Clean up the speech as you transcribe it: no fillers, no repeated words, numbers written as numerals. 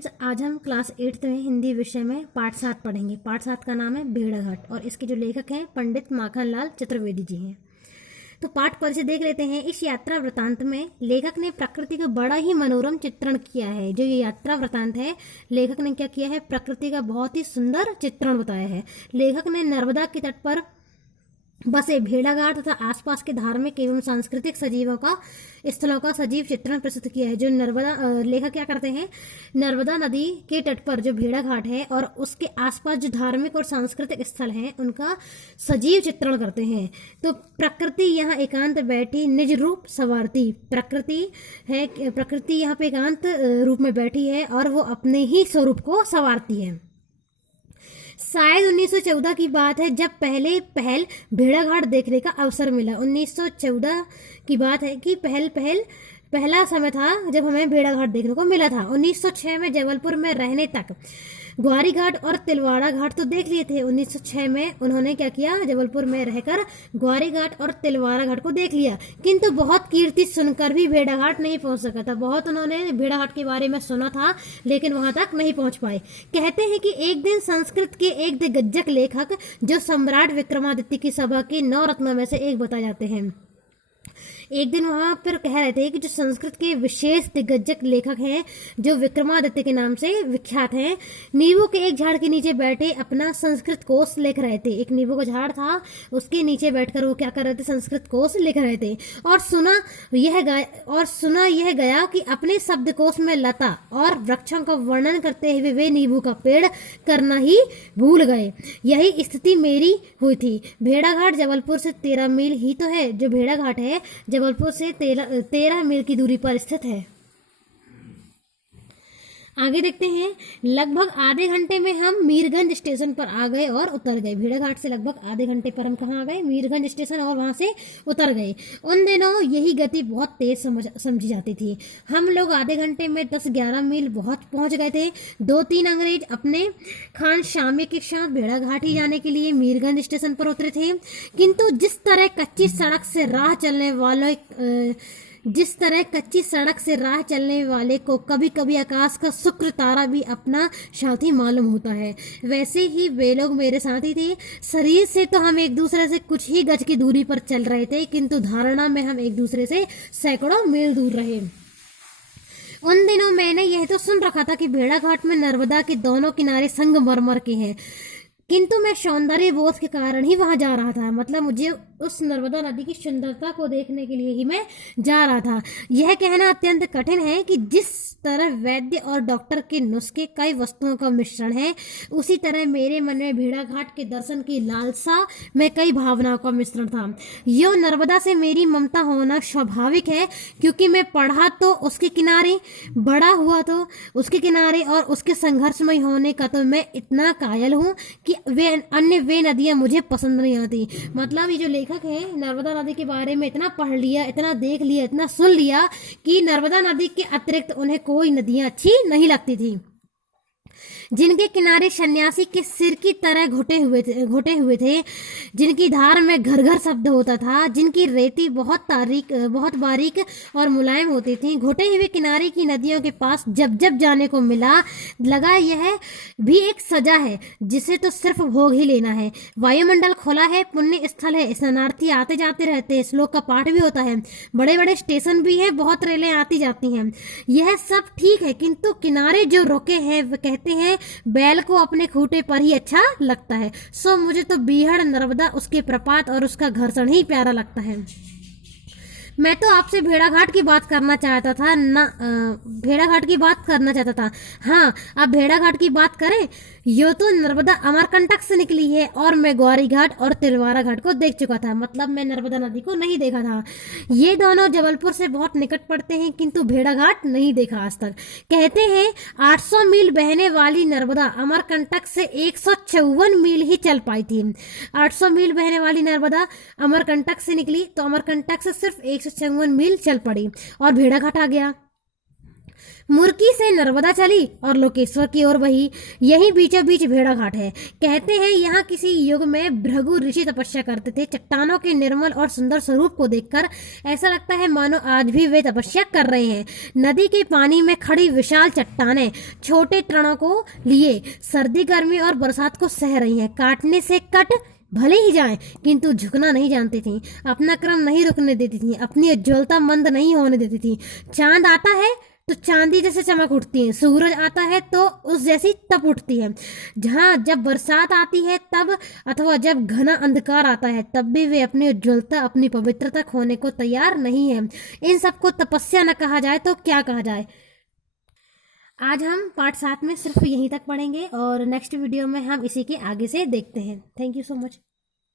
Friends, आज हम class 8th में हिंदी विषय में पाठ 7 पढ़ेंगे। पाठ 7 का नाम है भेड़ाघाट और इसके जो लेखक हैं पंडित माखनलाल चतुर्वेदी जी हैं। तो पाठ परिचय देख लेते हैं। इस यात्रा वृतांत में लेखक ने प्रकृति का बड़ा ही मनोरम चित्रण किया है। जो ये यात्रा वृतांत है, लेखक ने क्या किया है, प्रकृति का बहुत ही सुंदर चित्रण बताया है। लेखक ने नर्मदा के तट पर बसे भेड़ाघाट तथा आसपास के धार्मिक एवं सांस्कृतिक सजीवों का स्थलों का सजीव चित्रण प्रस्तुत किया है। जो लेखक क्या करते हैं, नर्मदा नदी के तट पर जो भेड़ाघाट है और उसके आसपास जो धार्मिक और सांस्कृतिक स्थल हैं उनका सजीव चित्रण करते हैं। तो प्रकृति यहाँ एकांत बैठी निज रूप संवारती, प्रकृति यहाँ पे एकांत रूप में बैठी है और वो अपने ही स्वरूप को संवारती है। शायद 1914 की बात है जब पहल भेड़ाघाट देखने का अवसर मिला। 1914 की बात है कि पहला समय था जब हमें भेड़ाघाट देखने को मिला था। 1906 में जबलपुर में रहने तक ग्वारी घाट और तिलवाड़ा घाट तो देख लिए थे। 1906 में उन्होंने क्या किया, जबलपुर में रहकर ग्वारी घाट और तिलवाड़ा घाट को देख लिया, किंतु बहुत कीर्ति सुनकर भी भेड़ाघाट नहीं पहुंच सका था। बहुत उन्होंने भेड़ाघाट के बारे में सुना था लेकिन वहां तक नहीं पहुंच पाए। कहते हैं कि एक दिन संस्कृत के एक दिग्गजक लेखक जो सम्राट विक्रमादित्य की सभा के 9 रत्नों में से एक बताए जाते हैं, एक दिन वहां पर कह रहे थे कि जो संस्कृत के विशेष दिग्गजक लेखक हैं जो विक्रमादित्य के नाम से विख्यात हैं, नींबू के एक झाड़ के नीचे बैठे अपना संस्कृत कोश लिख रहे थे। एक नींबू का झाड़ था, उसके नीचे बैठकर वो क्या कर रहे थे, संस्कृत कोश लिख रहे थे। और सुना यह गया कि अपने शब्दकोश में लता और वृक्षों का वर्णन करते हुए वे नींबू का पेड़ करना ही भूल गए। यही स्थिति मेरी हुई थी। भेड़ाघाट जबलपुर से 13 मील ही तो है। जो भेड़ाघाट है जबलपुर से 13 मील की दूरी पर स्थित है। आगे देखते हैं। लगभग आधे घंटे में हम मीरगंज स्टेशन पर आ गए और उतर गए। भेड़ाघाट से लगभग आधे घंटे पर हम कहाँ आ गए, मीरगंज स्टेशन, और वहां से उतर गए। उन दिनों यही गति बहुत तेज समझी जाती थी। हम लोग आधे घंटे में 10-11 मील बहुत पहुंच गए थे। 2-3 अंग्रेज अपने खान शामी के साथ भेड़ाघाट ही जाने के लिए मीरगंज स्टेशन पर उतरे थे, किंतु जिस तरह कच्ची सड़क से राह चलने वाले को कभी कभी आकाश का शुक्र तारा भी अपना साथी मालूम होता है, वैसे ही वे लोग मेरे साथी थे। शरीर से तो हम एक दूसरे से कुछ ही गज की दूरी पर चल रहे थे, किंतु धारणा में हम एक दूसरे से सैकड़ों मील दूर रहे। उन दिनों मैंने यह तो सुन रखा था कि भेड़ाघाट में नर्मदा के दोनों किनारे संगमरमर के हैं, किंतु मैं सौंदर्य बोध के कारण ही वहां जा रहा था। मतलब मुझे उस नर्मदा नदी की सुंदरता को देखने के लिए ही मैं जा रहा था। यह कहना अत्यंत कठिन है कि जिस तरह वैद्य और डॉक्टर के नुस्खे कई वस्तुओं का मिश्रण है, उसी तरह मेरे मन में भेड़ाघाट के दर्शन की लालसा में कई भावनाओं का मिश्रण था। यो नर्मदा से मेरी ममता होना स्वाभाविक है, क्योंकि मैं पढ़ा तो उसके किनारे, बड़ा हुआ तो उसके किनारे, और उसके संघर्षमय होने का तो मैं इतना कायल हूँ कि वे नदियां मुझे पसंद नहीं आती। मतलब ये जो लेखक है नर्मदा नदी के बारे में इतना पढ़ लिया, इतना देख लिया, इतना सुन लिया कि नर्मदा नदी के अतिरिक्त उन्हें कोई नदियां अच्छी नहीं लगती थी। जिनके किनारे सन्यासी के सिर की तरह घुटे हुए थे, जिनकी धार में घर घर शब्द होता था, जिनकी रेती बहुत बारीक और मुलायम होती थी। घुटे हुए किनारे की नदियों के पास जब जब जाने को लगा यह भी एक सजा है जिसे तो सिर्फ भोग ही लेना है। वायुमंडल खुला है, पुण्य स्थल है, स्नानार्थी आते जाते रहते हैं, श्लोक का पाठ भी होता है, बड़े बड़े स्टेशन भी हैं, बहुत रेलें आती जाती हैं। यह सब ठीक है, किंतु किनारे जो रोके हैं वे कहते हैं बैल को अपने खूंटे पर ही अच्छा लगता है। सो मुझे तो बीहड़, नर्मदा, उसके प्रपात और उसका घर्षण ही प्यारा लगता है। मैं तो आपसे भेड़ाघाट की बात करना चाहता था हाँ, आप भेड़ाघाट की बात करें। यो तो नर्मदा अमरकंटक से निकली है और मैं ग्वारी घाट और तिलवाड़ा घाट को देख चुका था। मतलब मैं नर्मदा नदी को नहीं देखा था। ये दोनों जबलपुर से बहुत निकट पड़ते हैं, किंतु भेड़ाघाट नहीं देखा आज तक। कहते हैं 800 मील बहने वाली नर्मदा अमरकंटक से 154 मील ही चल पाई थी। 800 मील बहने वाली नर्मदा अमरकंटक से निकली तो अमरकंटक से सिर्फ 154 मील चल पड़ी और भेड़ाघाट आ गया। मुर्की से नर्मदा चली और लोकेश्वर की ओर बही। यही बीचों बीच भेड़ाघाट है। कहते हैं यहाँ किसी युग में भृगु ऋषि तपस्या करते थे। चट्टानों के निर्मल और सुंदर स्वरूप को देखकर ऐसा लगता है मानो आज भी वे तपस्या कर रहे हैं। नदी के पानी में खड़ी विशाल चट्टानें छोटे तृणों को लिए सर्दी गर्मी और बरसात को सह रही हैं। काटने से कट भले ही जाए किंतु झुकना नहीं जानती थी, अपना क्रम नहीं रुकने देती थी, अपनी उज्ज्वलता मंद नहीं होने देती थी। चांद आता है तो चांदी जैसे चमक उठती है, सूरज आता है तो उस जैसी तप उठती है। जब बरसात आती है तब अथवा जब घना अंधकार आता है तब भी वे अपनी उज्ज्वलता अपनी पवित्रता खोने को तैयार नहीं है। इन सबको तपस्या न कहा जाए तो क्या कहा जाए। आज हम पार्ट 7 में सिर्फ यहीं तक पढ़ेंगे और नेक्स्ट वीडियो में हम इसी के आगे से देखते हैं। Thank you so much.